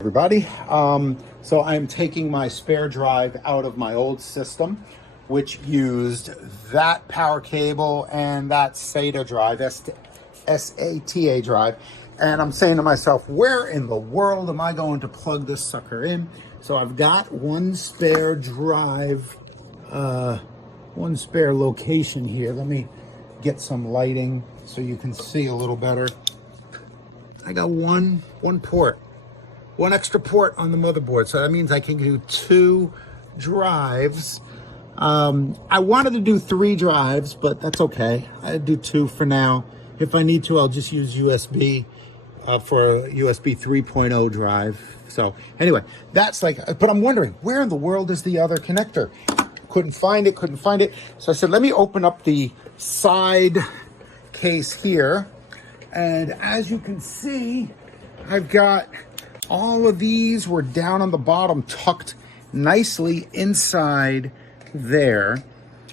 Everybody. So I'm taking my spare drive out of my old system, which used that power cable and that SATA drive, SATA drive. And I'm saying to myself, where in the world am I going to plug this sucker in? So I've got one spare drive, one spare location here. Let me get some lighting so you can see a little better. I got one port. One extra port on the motherboard, so that means I can do two drives. I wanted to do three drives, but that's okay. I do two for now. If I need to, I'll just use USB for a USB 3.0 drive. So anyway, that's like, but I'm wondering, where in the world is the other connector? Couldn't find it. So I said, let me open up the side case here. And as you can see, I've got all of these were down on the bottom, tucked nicely inside there.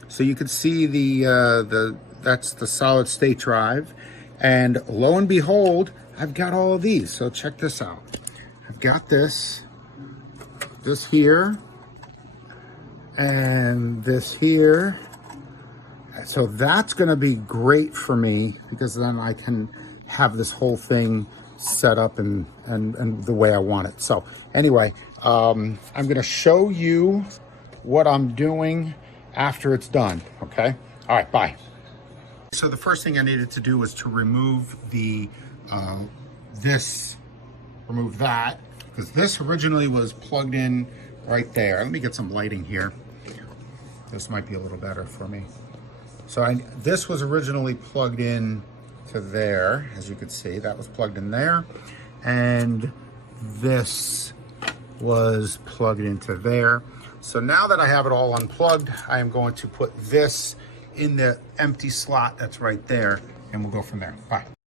So you can see that's the solid state drive. And lo and behold, I've got all of these. So check this out. I've got this here, and this here. So that's gonna be great for me because then I can have this whole thing set up and the way I want it. So anyway, I'm gonna show you what I'm doing after it's done, okay? All right, bye. So the first thing I needed to do was to remove the, remove that, because this originally was plugged in right there. Let me get some lighting here. This might be a little better for me. So this was originally plugged in to there, as you can see, that was plugged in there, and this was plugged into there. So now that I have it all unplugged, I am going to put this in the empty slot that's right there, and we'll go from there. Bye.